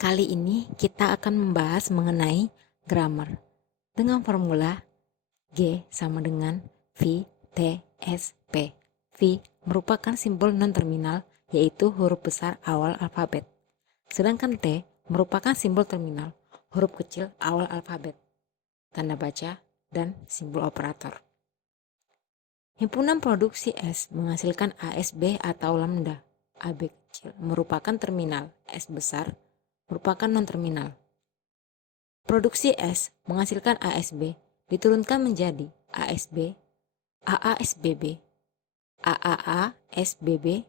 Kali ini kita akan membahas mengenai grammar dengan formula G sama dengan V, T, S, P. V merupakan simbol non-terminal, yaitu huruf besar awal alfabet. Sedangkan T merupakan simbol terminal, huruf kecil awal alfabet, tanda baca, dan simbol operator. Himpunan produksi S menghasilkan ASB atau lambda. AB kecil merupakan terminal, S besar merupakan non-terminal. Produksi S menghasilkan ASB diturunkan menjadi ASB, AASBB, AAA, SBB.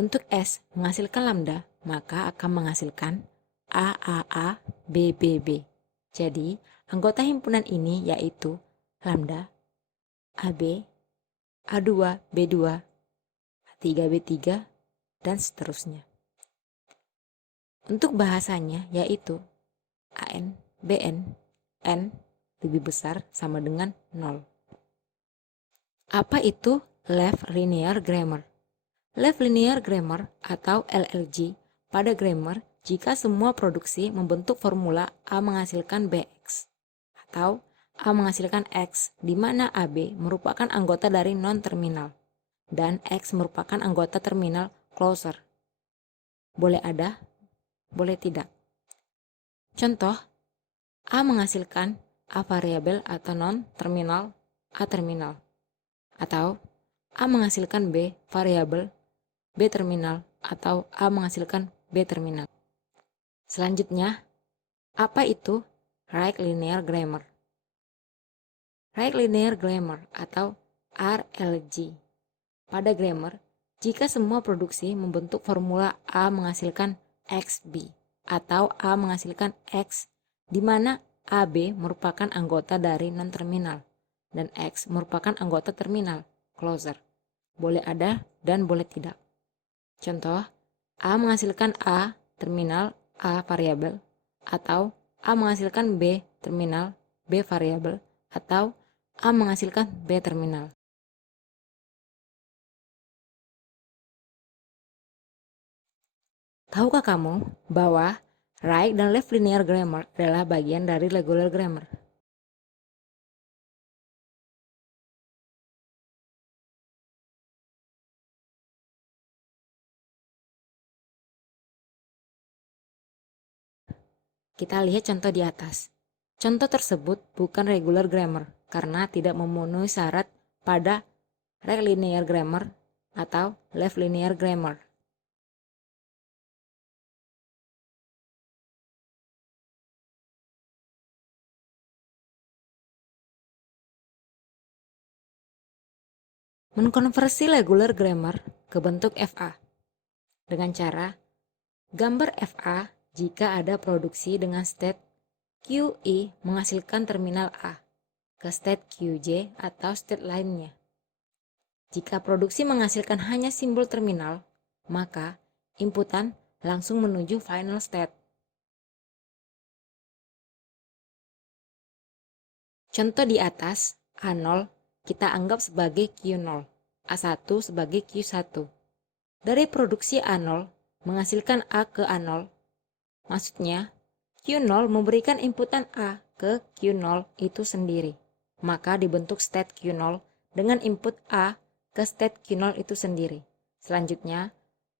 Untuk S menghasilkan lambda, maka akan menghasilkan AAA, BBB. Jadi, anggota himpunan ini yaitu lambda, AB, A2, B2, A3, B3, dan seterusnya. Untuk bahasanya yaitu AN, BN, N lebih besar sama dengan 0. Apa itu Left Linear Grammar? Left Linear Grammar atau LLG pada grammar jika semua produksi membentuk formula A menghasilkan BX atau A menghasilkan X, di mana AB merupakan anggota dari non-terminal dan X merupakan anggota terminal closer. Boleh ada, boleh tidak. Contoh, A menghasilkan A variabel atau non-terminal A terminal, atau A menghasilkan B variabel B terminal, atau A menghasilkan B terminal. Selanjutnya, apa itu Right Linear Grammar? Right Linear Grammar atau RLG pada grammar jika semua produksi membentuk formula A menghasilkan XB atau A menghasilkan X, di mana AB merupakan anggota dari non-terminal dan X merupakan anggota terminal closer. Boleh ada dan boleh tidak. Contoh, A menghasilkan A terminal A variabel, atau A menghasilkan B terminal B variabel, atau A menghasilkan B terminal. Tahukah kamu bahwa right dan left linear grammar adalah bagian dari regular grammar? Kita lihat contoh di atas. Contoh tersebut bukan regular grammar karena tidak memenuhi syarat pada right linear grammar atau left linear grammar. Menkonversi regular grammar ke bentuk FA dengan cara gambar FA jika ada produksi dengan state QI menghasilkan terminal A ke state QJ atau state lainnya. Jika produksi menghasilkan hanya simbol terminal, maka inputan langsung menuju final state. Contoh di atas, A0 kita anggap sebagai Q0, A1 sebagai Q1. Dari produksi A0 menghasilkan A ke A0, maksudnya Q0 memberikan inputan A ke Q0 itu sendiri. Maka dibentuk state Q0 dengan input A ke state Q0 itu sendiri. Selanjutnya,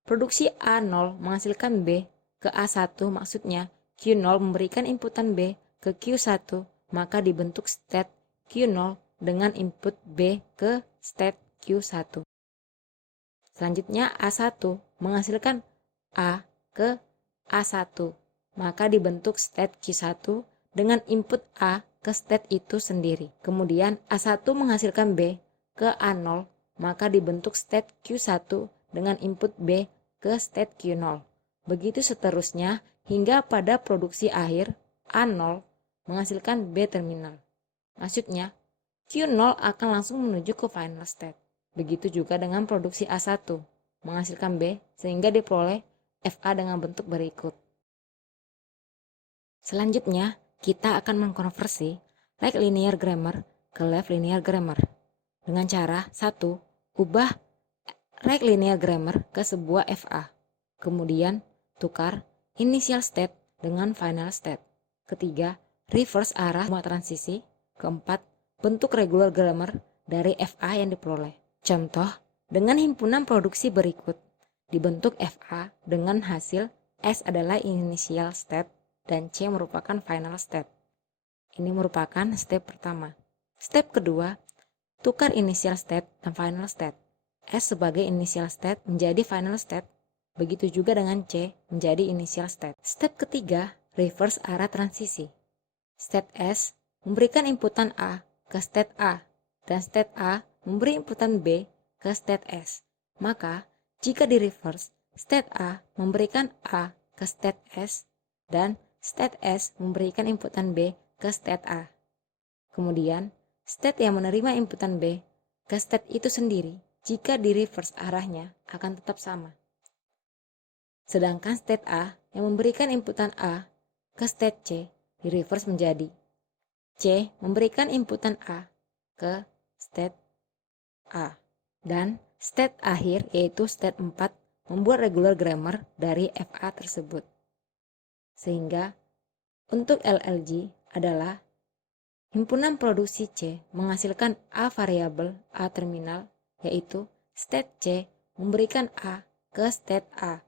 produksi A0 menghasilkan B ke A1, maksudnya Q0 memberikan inputan B ke Q1, maka dibentuk state Q0 dengan input B ke state Q1. Selanjutnya A1 menghasilkan A ke A1, maka dibentuk state Q1 dengan input A ke state itu sendiri. Kemudian A1 menghasilkan B ke A0, maka dibentuk state Q1 dengan input B ke state Q0. Begitu seterusnya hingga pada produksi akhir A0 menghasilkan B terminal. Maksudnya Q0 akan langsung menuju ke final state. Begitu juga dengan produksi A1 menghasilkan B sehingga diperoleh FA dengan bentuk berikut. Selanjutnya, kita akan mengkonversi right linear grammar ke left linear grammar dengan cara 1. Ubah right linear grammar ke sebuah FA. Kemudian tukar initial state dengan final state. Ketiga, reverse arah semua transisi. Keempat, bentuk regular grammar dari FA yang diperoleh. Contoh, dengan himpunan produksi berikut, dibentuk FA dengan hasil S adalah initial state dan C merupakan final state. Ini merupakan step pertama. Step kedua, tukar initial state dan final state. S sebagai initial state menjadi final state. Begitu juga dengan C menjadi initial state. Step ketiga, reverse arah transisi. State S memberikan inputan A ke state A dan state A memberi inputan B ke state S. Maka, jika di reverse, state A memberikan A ke state S dan state S memberikan inputan B ke state A. Kemudian, state yang menerima inputan B ke state itu sendiri, jika di reverse arahnya akan tetap sama. Sedangkan state A yang memberikan inputan A ke state C di reverse menjadi C memberikan inputan A ke state A. Dan state akhir yaitu state 4 membuat regular grammar dari FA tersebut. Sehingga untuk LLG adalah himpunan produksi C menghasilkan A variabel A terminal yaitu state C memberikan A ke state A.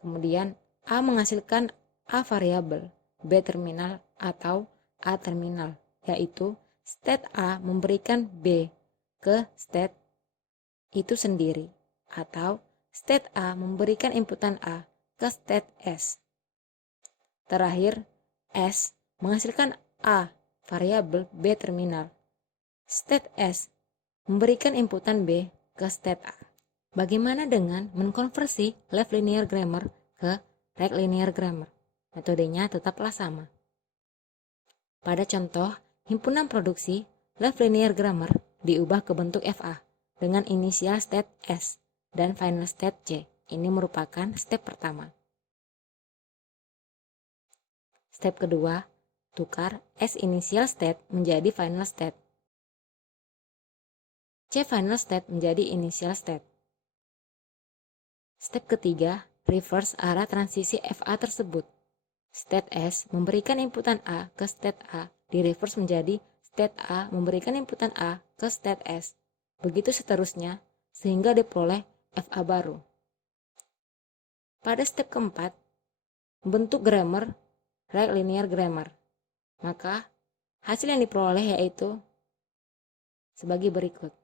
Kemudian A menghasilkan A variabel B terminal atau A terminal, yaitu state A memberikan B ke state itu sendiri, atau state A memberikan inputan A ke state S. Terakhir, S menghasilkan A variabel B terminal. State S memberikan inputan B ke state A. Bagaimana dengan mengkonversi left linear grammar ke right linear grammar? Metodenya tetaplah sama. Pada contoh, himpunan produksi left linear grammar diubah ke bentuk FA dengan initial state S dan final state C. Ini merupakan step pertama. Step kedua, tukar S initial state menjadi final state. C final state menjadi initial state. Step ketiga, reverse arah transisi FA tersebut. State S memberikan inputan A ke state A, di reverse menjadi state A memberikan inputan A ke state S. Begitu seterusnya, sehingga diperoleh FA baru. Pada step keempat, bentuk grammar right linear grammar. Maka, hasil yang diperoleh yaitu sebagai berikut.